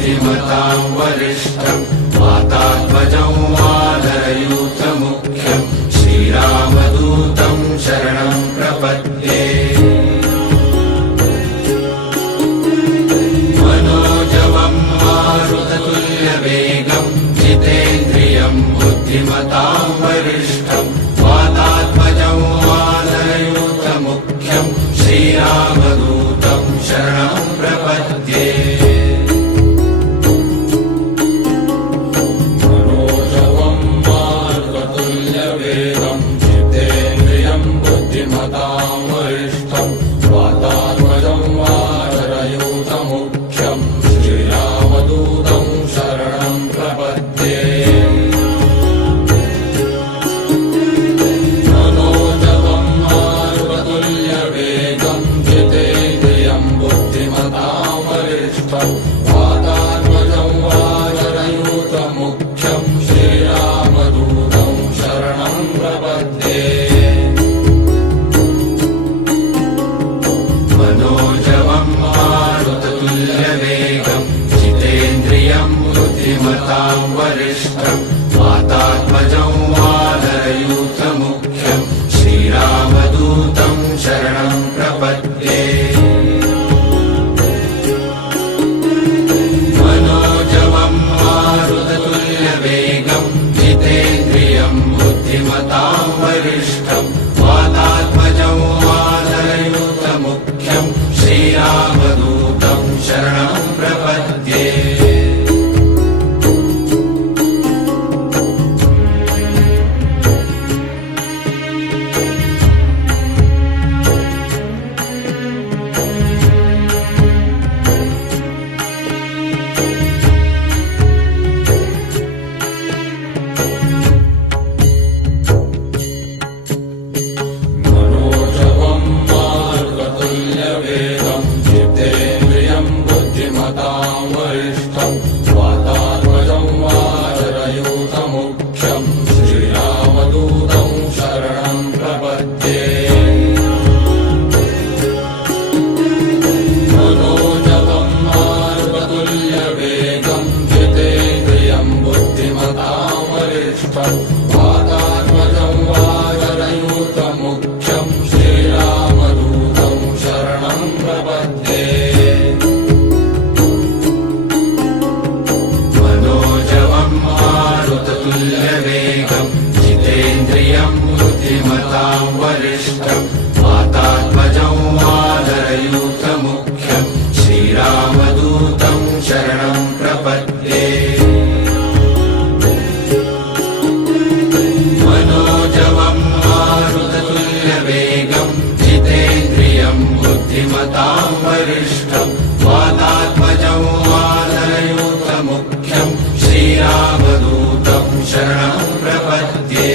बुद्धिमतां वरिष्ठं वातात्मजं वानरयूथमुख्यं श्रीरामदूतं शरणं प्रपद्ये। मनोजवं मारुततुल्यवेगं जितेन्द्रियं बुद्धिमतां वरिष्ठं वातात्मजं वानरयूथमुख्यं श्रीरामदूतं शरणं प्रपद्ये। मनोजवं मारुततुल्यवेगं जितेन्द्रियं बुद्धिमतां वरिष्ठं वातात्मजं वानरयूथमुख्यं श्रीरामदूतं शरणं प्रपद्ये। मनोजवं मारुततुल्यवेगं जितेन्द्रियं बुद्धिमतां वरिष्ठं वातात्मजं वानरयूथमुख्यं श्रीरामदूतं शरणं प्रपद्ये। मनोजवं मारुततुल्यवेगं जितेन्द्रियं बुद्धिमतां वरिष्ठं वातात्मजं वानरयूथमुख्यं श्रीरामदूतं शरणं प्रपद्ये। मनोजवं मारुततुल्यवेगं जितेन्द्रियं बुद्धिमतां वरिष्ठं वातात्मजं वानरयूथमुख्यं श्रीरामदूतं शरणं प्रपद्ये। मनोजवं मारुततुल्यवेगं जितेन्द्रियं बुद्धिमतां वरिष्ठं वातात्मजं वानरयूथमुख्यं श्रीरामदूतं शरणं प्रपद्ये। मनोजवं मारुततुल्यवेगं जितेन्द्रियं बुद्धिमतां वरिष्ठं वातात्मजं वानरयूथमुख्यं श्रीरामदूतं शरणं प्रपद्ये। मनोजवं मारुततुल्यवेगं जितेन्द्रियं बुद्धिमतां वरिष्ठं वातात्मजं वानरयूथमुख्यं श्रीरामदूतं शरणं प्रपद्ये। मनोजवं मारुततुल्यवेगं जितेन्द्रियं बुद्धिमतां वरिष्ठं वातात्मजं वानरयूथमुख्यं श्रीरामदूतं शरणं प्रपद्ये।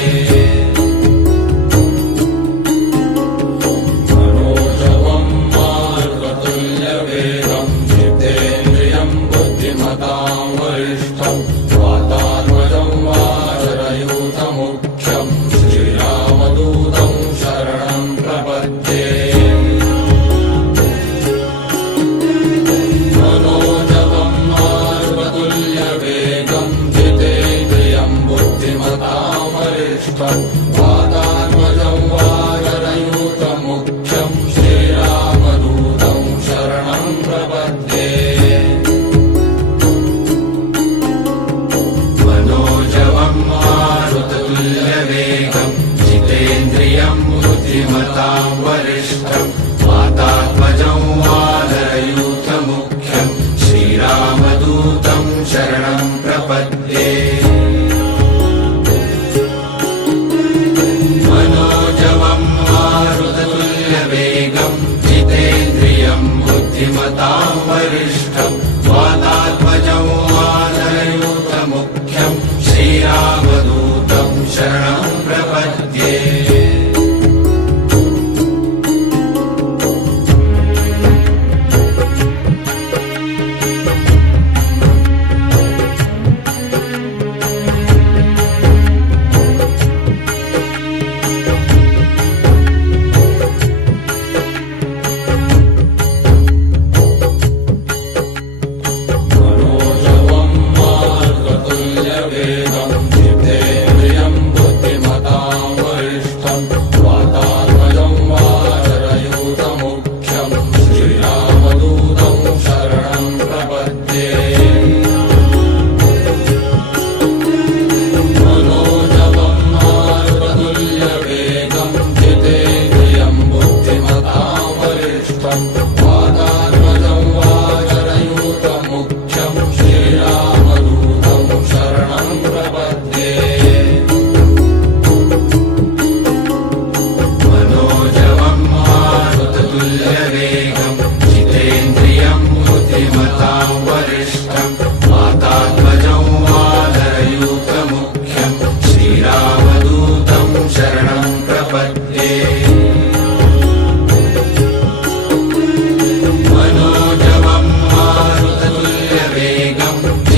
मनोजवं मारुततुल्यवेगं जितेन्द्रियं बुद्धिमतां वरिष्ठं वातात्मजं वानरयूथमुख्यं श्रीरामदूतं शरणं प्रपद्ये। मनोजवं मारुततुल्यवेगं जितेन्द्रियं बुद्धिमतां वरिष्ठं वातात्मजं वानरयूथमुख्यं श्रीरामदूतं शरणं प्रपद्ये। मनोजवं मारुततुल्यवेगं जितेन्द्रियं बुद्धिमतां वरिष्ठं वातात्मजं वानरयूथमुख्यं श्रीरामदूतं शरणं प्रपद्ये। मनोजवं मारुततुल्यवेगं जितेन्द्रियं बुद्धिमतां वरिष्ठं वातात्मजं वानरयूथमुख्यं श्रीरामदूतं शरणं प्रपद्ये। शरणं